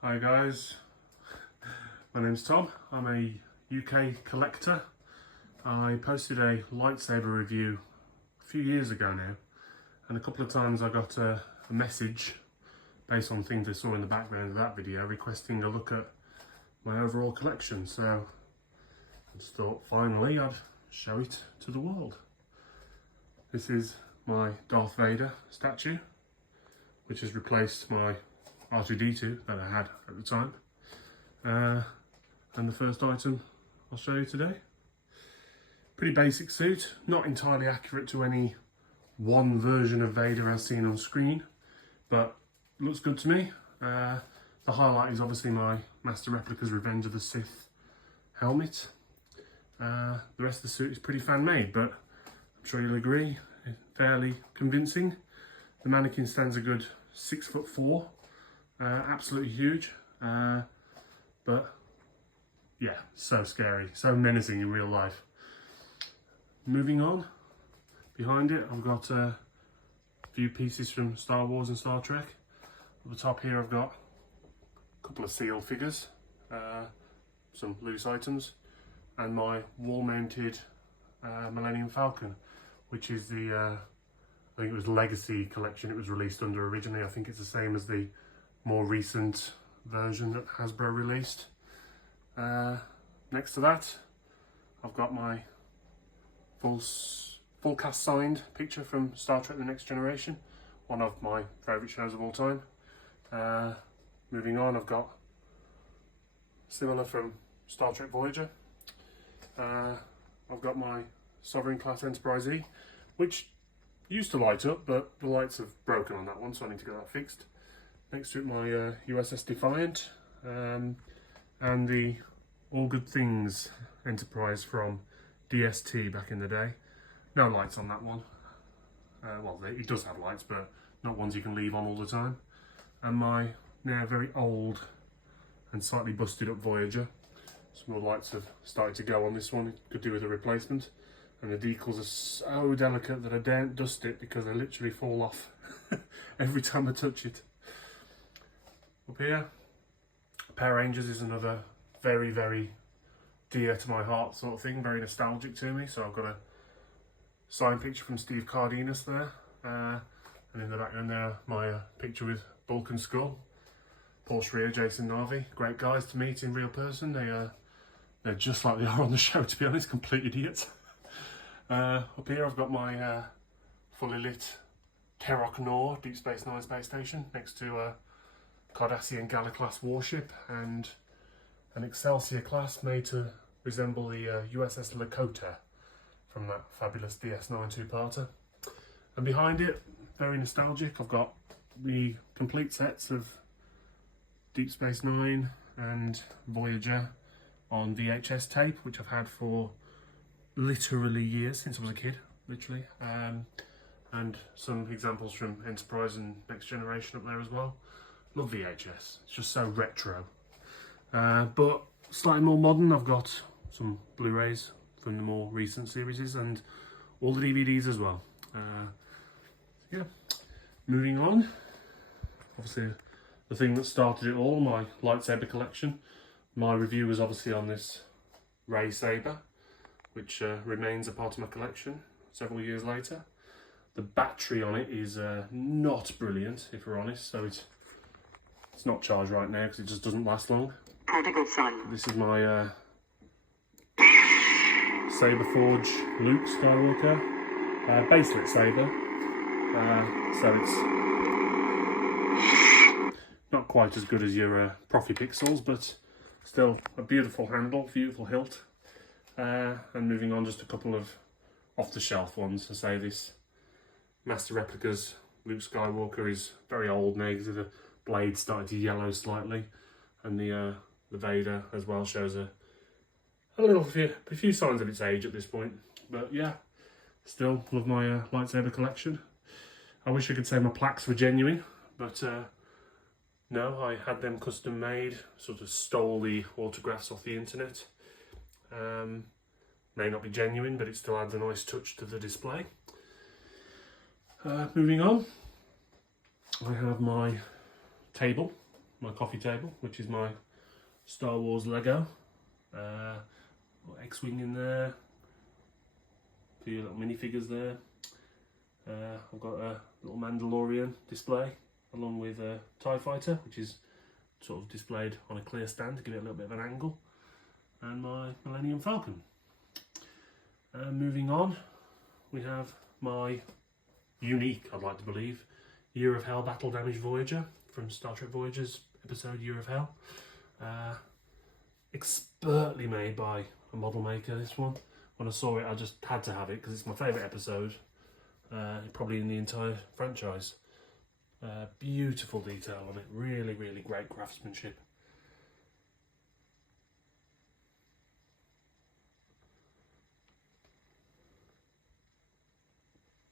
Hi guys, my name's Tom. I'm a UK collector. I posted a lightsaber review a few years ago now, and a couple of times I got a message based on things I saw in the background of that video requesting a look at my overall collection. So I just thought finally I'd show it to the world. This is my Darth Vader statue, which has replaced my R2-D2 that I had at the time, and the first item I'll show you today. Pretty basic suit, not entirely accurate to any one version of Vader as seen on screen, but looks good to me. The highlight is obviously my Master Replica's Revenge of the Sith helmet. The rest of the suit is pretty fan-made, but I'm sure you'll agree, fairly convincing. The mannequin stands a good 6'4". Absolutely huge, but yeah, so scary, so menacing in real life. Moving on, behind it I've got a few pieces from Star Wars and Star Trek. At the top here I've got a couple of sealed figures, some loose items, and my wall-mounted Millennium Falcon, which is the, I think it was Legacy collection it was released under originally. I think it's the same as the more recent version that Hasbro released. Next to that, I've got my full cast signed picture from Star Trek: The Next Generation, one of my favourite shows of all time. Moving on, I've got similar from Star Trek Voyager. I've got my Sovereign class Enterprise E, which used to light up, but the lights have broken on that one, so I need to get that fixed. Next to it, my USS Defiant, and the All Good Things Enterprise from DST back in the day. No lights on that one. Well, it does have lights, but not ones you can leave on all the time. And my now very old and slightly busted up Voyager. Some more lights have started to go on this one. It could do with a replacement. And the decals are so delicate that I daren't dust it because they literally fall off every time I touch it. Up here, Power Rangers is another very, very dear to my heart sort of thing, very nostalgic to me. So I've got a signed picture from Steve Cardenas there, and in the background there, my picture with Bulk and Skull, Paul Schreier, Jason Narvi. Great guys to meet in real person. They're just like they are on the show, to be honest, complete idiots. Up here I've got my fully lit Terok Nor Deep Space Nine space station next to Cardassian Gala class warship and an Excelsior class made to resemble the USS Lakota from that fabulous DS9 two-parter. And behind it, very nostalgic, I've got the complete sets of Deep Space Nine and Voyager on VHS tape, which I've had for literally years, since I was a kid, literally. And some examples from Enterprise and Next Generation up there as well. Love VHS, it's just so retro. But slightly more modern, I've got some Blu-rays from the more recent series and all the DVDs as well. Yeah, moving on. Obviously, the thing that started it all, my lightsaber collection. My review was obviously on this Ray Saber, which remains a part of my collection several years later. The battery on it is not brilliant, if we're honest, so it's not charged right now because it just doesn't last long. This is my Saber Forge Luke Skywalker baselit saber, so it's not quite as good as your Profi Pixels, but still a beautiful handle, beautiful hilt. And moving on, just a couple of off-the-shelf ones. I say this Master Replica's Luke Skywalker is very old now because the blade started to yellow slightly, and the Vader as well shows a few signs of its age at this point. But yeah, still love my lightsaber collection. I wish I could say my plaques were genuine, but no, I had them custom made, sort of stole the autographs off the internet. May not be genuine, but it still adds a nice touch to the display. Moving on, I have my table my coffee table, which is my Star Wars Lego. X-Wing in there, a few little minifigures there. I've got a little Mandalorian display along with a TIE Fighter, which is sort of displayed on a clear stand to give it a little bit of an angle, and my Millennium Falcon. Moving on, we have my unique, I'd like to believe, Year of Hell Battle Damage Voyager from Star Trek Voyager's episode Year of Hell. Expertly made by a model maker, this one. When I saw it, I just had to have it because it's my favourite episode, probably in the entire franchise. Beautiful detail on it, really, really great craftsmanship.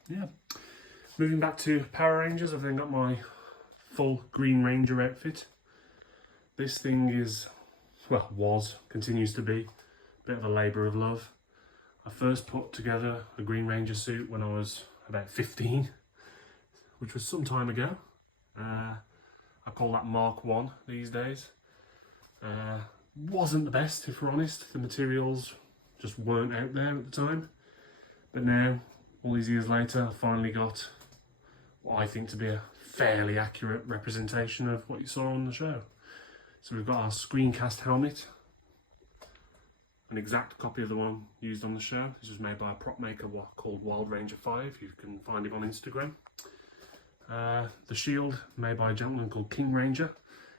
Yeah. Moving back to Power Rangers, I've then got my full Green Ranger outfit. This thing is, well, continues to be a bit of a labour of love. I first put together a Green Ranger suit when I was about 15, which was some time ago. I call that Mark 1 these days. Wasn't the best, if we're honest. The materials just weren't out there at the time. But now, all these years later, I finally got what I think to be a fairly accurate representation of what you saw on the show. So we've got our screencast helmet, an exact copy of the one used on the show. This was made by a prop maker called Wild Ranger 5. You can find him on Instagram. The shield, made by a gentleman called King Ranger.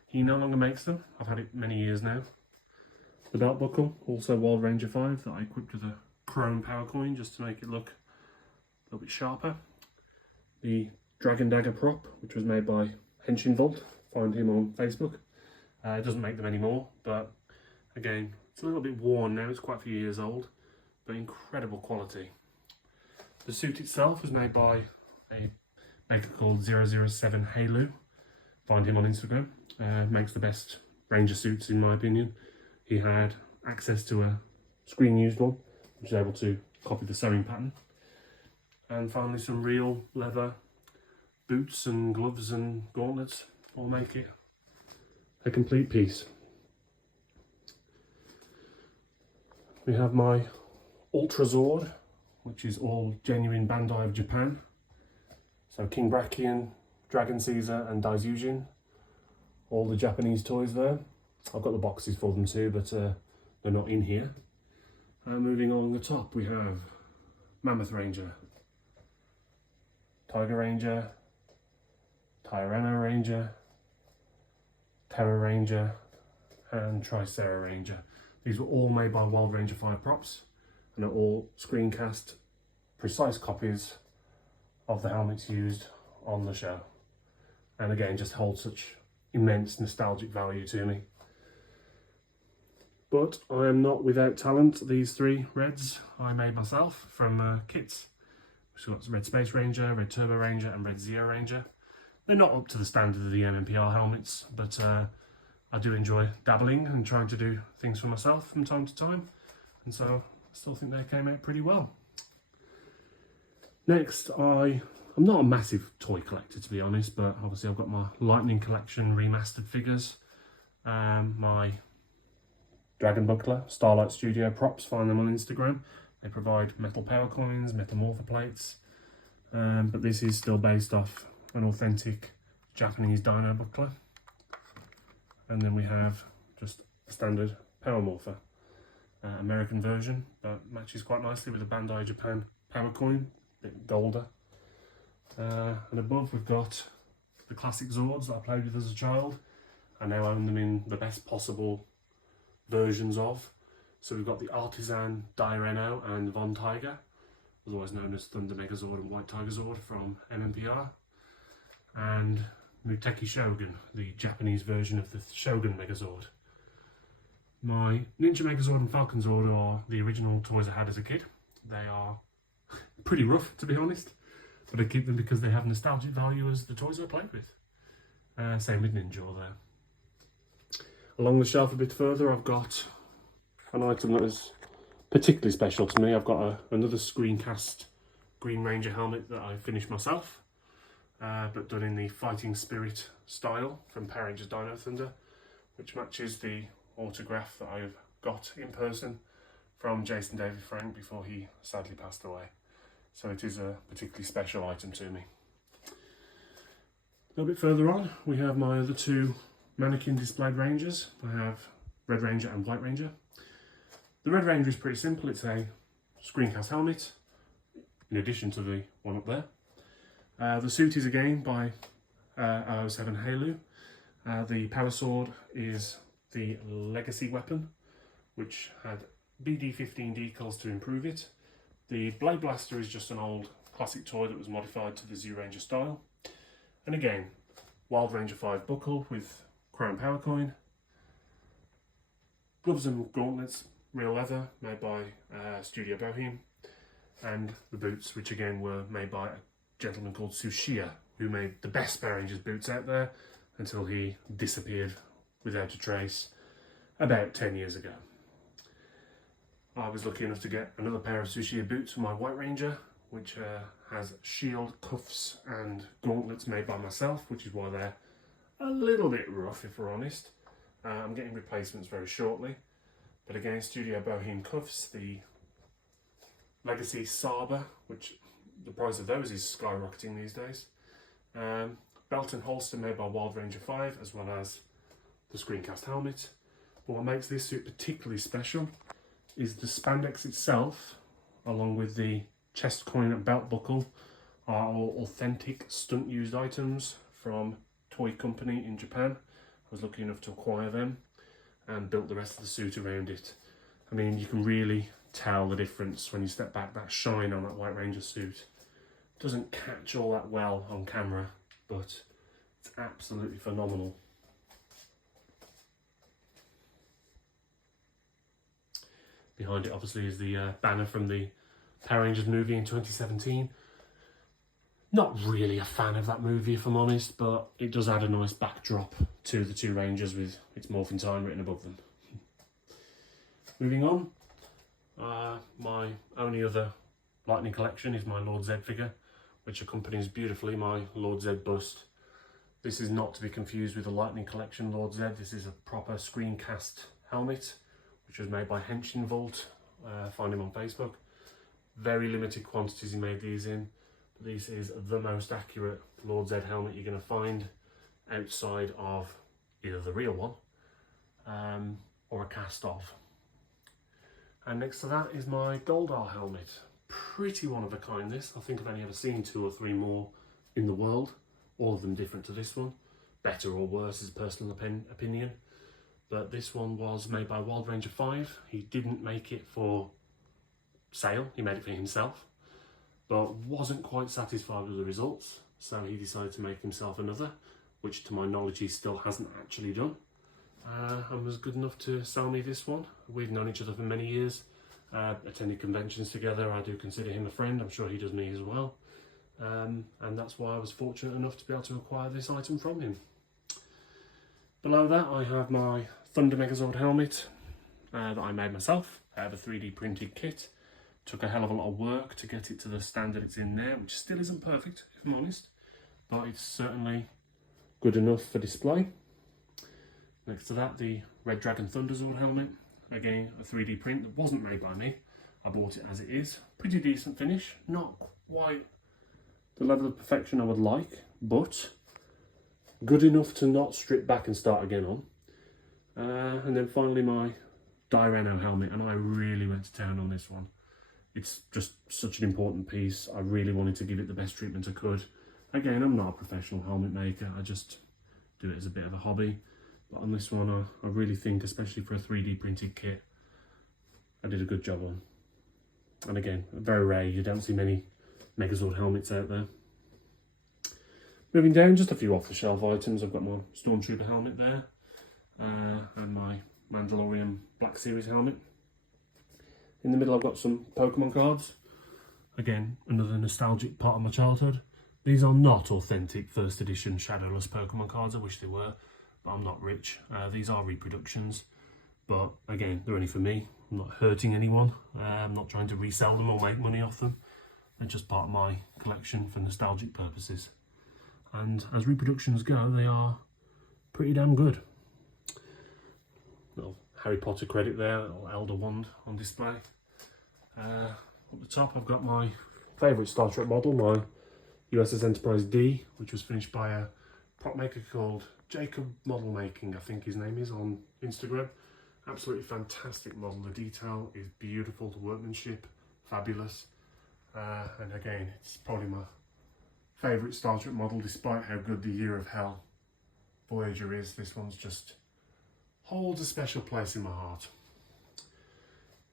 He no longer makes them. I've had it many years now. The belt buckle, also Wild Ranger 5, that I equipped with a chrome power coin just to make it look a little bit sharper. The Dragon Dagger prop, which was made by Henshin Vault. Find him on Facebook. It doesn't make them anymore, but again, it's a little bit worn now. It's quite a few years old, but incredible quality. The suit itself was made by a maker called 007 Halo. Find him on Instagram. Makes the best Ranger suits in my opinion. He had access to a screen used one, which is able to copy the sewing pattern. And finally some real leather boots and gloves and gauntlets all make it a complete piece. We have my Ultra Zord, which is all genuine Bandai of Japan. So King Brachian, Dragon Caesar and Daizujin, all the Japanese toys there. I've got the boxes for them too, but they're not in here. Moving along the top, we have Mammoth Ranger, Tiger Ranger, Tyranno Ranger, Terra Ranger and Tricera Ranger. These were all made by Wild Ranger 5 props and are all screencast precise copies of the helmets used on the show. And again, just hold such immense nostalgic value to me. But I am not without talent. These three reds I made myself from kits. So we've got Red Space Ranger, Red Turbo Ranger and Red Zeo Ranger. They're not up to the standard of the MMPR helmets, but I do enjoy dabbling and trying to do things for myself from time to time. And so I still think they came out pretty well. Next, I'm not a massive toy collector to be honest, but obviously I've got my Lightning Collection remastered figures, my Dragon Buckler, Starlight Studio props, find them on Instagram. They provide metal power coins, metal morpher plates, but this is still based off an authentic Japanese Dino Buckler. And then we have just a standard power morpher, American version, but matches quite nicely with the Bandai Japan power coin, a bit golder. And above we've got the classic Zords that I played with as a child. I now own them in the best possible versions of. So we've got the Artisan Daireno and Von Tiger, otherwise known as Thunder Megazord and White Tiger Zord from MMPR. And Muteki Shogun, the Japanese version of the Shogun Megazord. My Ninja Megazord and Falcon Zord are the original toys I had as a kid. They are pretty rough, to be honest, but I keep them because they have nostalgic value as the toys I played with. Same with Ninja there. Along the shelf a bit further, I've got an item that is particularly special to me. I've got another screencast Green Ranger helmet that I finished myself. but done in the fighting spirit style from Power Rangers Dino Thunder, which matches the autograph that I've got in person from Jason David Frank before he sadly passed away. So it is a particularly special item to me. A little bit further on, we have my other two mannequin displayed Rangers. I have Red Ranger and White Ranger. The Red Ranger is pretty simple. It's a screencast helmet, in addition to the one up there. The suit is again by 007 Halo. The power sword is the legacy weapon, which had BD-15 decals to improve it. The blade blaster is just an old classic toy that was modified to the Z-Ranger style. And again, Wild Ranger 5 buckle with chrome power coin. Gloves and gauntlets, real leather, made by Studio Bohem. And the boots, which again were made by a gentleman called Tsuchiya, who made the best Power Rangers boots out there until he disappeared without a trace about 10 years ago. I was lucky enough to get another pair of Tsuchiya boots for my White Ranger, which has shield, cuffs and gauntlets made by myself, which is why they're a little bit rough if we're honest. I'm getting replacements very shortly. But again, Studio Bohem cuffs, the Legacy Saber, which the price of those is skyrocketing these days. Belt and holster made by Wild Ranger 5, as well as the screencast helmet. But what makes this suit particularly special is the spandex itself, along with the chest coin and belt buckle, are all authentic stunt used items from Toy Company in Japan. I was lucky enough to acquire them and built the rest of the suit around it. I mean, you can really tell the difference when you step back. That shine on that White Ranger suit doesn't catch all that well on camera, but it's absolutely phenomenal. Behind it obviously is the banner from the Power Rangers movie in 2017. Not really a fan of that movie if I'm honest, but it does add a nice backdrop to the two Rangers with It's Morphin' Time written above them. Moving on, my only other Lightning collection is my Lord Zed figure, which accompanies beautifully my Lord Zed bust. This is not to be confused with the Lightning collection Lord Zed. This is a proper screencast helmet, which was made by Henshin Vault. Find him on Facebook. Very limited quantities he made these in. But this is the most accurate Lord Zed helmet you're going to find outside of either the real one or a cast of. And next to that is my Goldar helmet. Pretty one of a kind this. I think I've only ever seen 2 or 3 more in the world. All of them different to this one. Better or worse is personal opinion. But this one was made by Wild Ranger 5. He didn't make it for sale, he made it for himself, but wasn't quite satisfied with the results, so he decided to make himself another, which to my knowledge he still hasn't actually done, and was good enough to sell me this one. We've known each other for many years, attended conventions together. I do consider him a friend, I'm sure he does me as well, and that's why I was fortunate enough to be able to acquire this item from him. Below that I have my Thunder Megazord helmet that I made myself out of a 3D printed kit. Took a hell of a lot of work to get it to the standard it's in there, which still isn't perfect if I'm honest, but it's certainly good enough for display. Next to that, the Red Dragon Thunderzord helmet, again a 3D print that wasn't made by me. I bought it as it is. Pretty decent finish, not quite the level of perfection I would like, but good enough to not strip back and start again on. And then finally my Dyreno helmet, and I really went to town on this one. It's just such an important piece. I really wanted to give it the best treatment I could. Again, I'm not a professional helmet maker. I just do it as a bit of a hobby. But on this one, I really think, especially for a 3D printed kit, I did a good job on. And again, very rare. You don't see many Megazord helmets out there. Moving down, just a few off-the-shelf items. I've got my Stormtrooper helmet there. And my Mandalorian Black Series helmet. In the middle I've got some Pokemon cards. Again, another nostalgic part of my childhood. These are not authentic first edition Shadowless Pokemon cards. I wish they were, but I'm not rich. These are reproductions, but again, they're only for me. I'm not hurting anyone. I'm not trying to resell them or make money off them. They're just part of my collection for nostalgic purposes. and as reproductions go, they are pretty damn good. Little Harry Potter credit there, little Elder Wand on display. Up the top I've got my favourite Star Trek model, my USS Enterprise D, which was finished by a prop maker called Jacob Model Making, I think his name is, on Instagram. Absolutely fantastic model. The detail is beautiful, the workmanship fabulous, and again, it's probably my favourite Star Trek model, despite how good the Year of Hell Voyager is. This one's just holds a special place in my heart.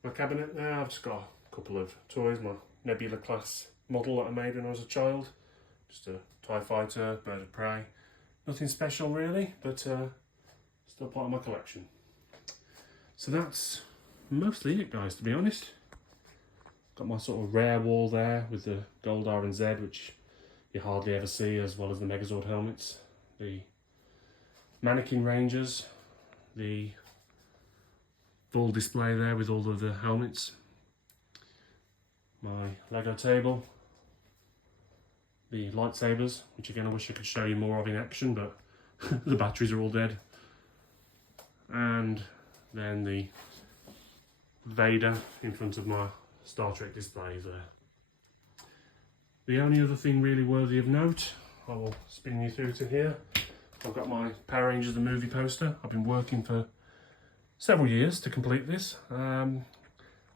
My cabinet there, I've just got a couple of toys, my Nebula class model that I made when I was a child, just a TIE fighter, bird of prey. Nothing special really, but still part of my collection. So that's mostly it, guys, to be honest. Got my sort of rare wall there with the gold R and Z, which you hardly ever see, as well as the Megazord helmets, the mannequin Rangers, the full display there with all of the helmets, my Lego table, the lightsabers, which again I wish I could show you more of in action, but the batteries are all dead, and then the Vader in front of my Star Trek displays there. The only other thing really worthy of note, I will spin you through to here. I've got my Power Rangers the movie poster. I've been working for several years to complete this. I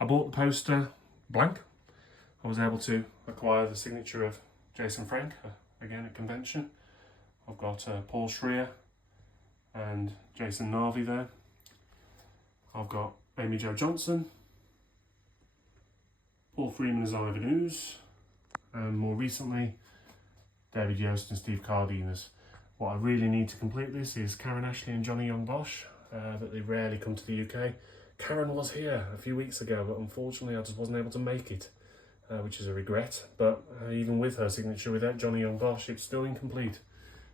bought the poster blank. I was able to acquire the signature of Jason Frank, again at convention. I've got Paul Schreier and Jason Narvey there. I've got Amy Jo Johnson, Paul Freeman as Ivan Ooze, and more recently David Yost and Steve Cardenas. What I really need to complete this is Karen Ashley and Johnny Young Bosch, that they rarely come to the UK. Karen was here a few weeks ago, but unfortunately I just wasn't able to make it, which is a regret. But even with her signature, without Johnny Young Bosch, it's still incomplete.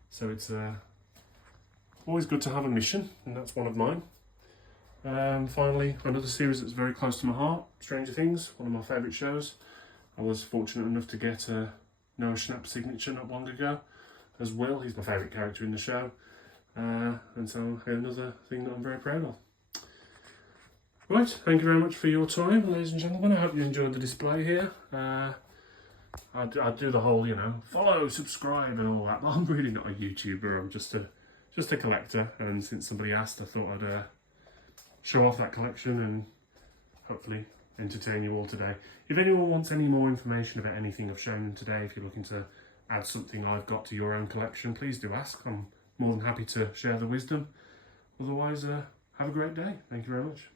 So it's always good to have a mission, and that's one of mine. Finally, another series that's very close to my heart, Stranger Things, one of my favourite shows. I was fortunate enough to get Noah Schnapp's signature not long ago as Will. He's my favourite character in the show, and so another thing that I'm very proud of. Right, thank you very much for your time, ladies and gentlemen. I hope you enjoyed the display here. I do the whole, follow, subscribe and all that, but I'm really not a YouTuber. I'm just a collector, and since somebody asked, I thought I'd show off that collection and hopefully entertain you all today. If anyone wants any more information about anything I've shown today, if you're looking to add something I've got to your own collection, please do ask. I'm more than happy to share the wisdom. Otherwise, have a great day. Thank you very much.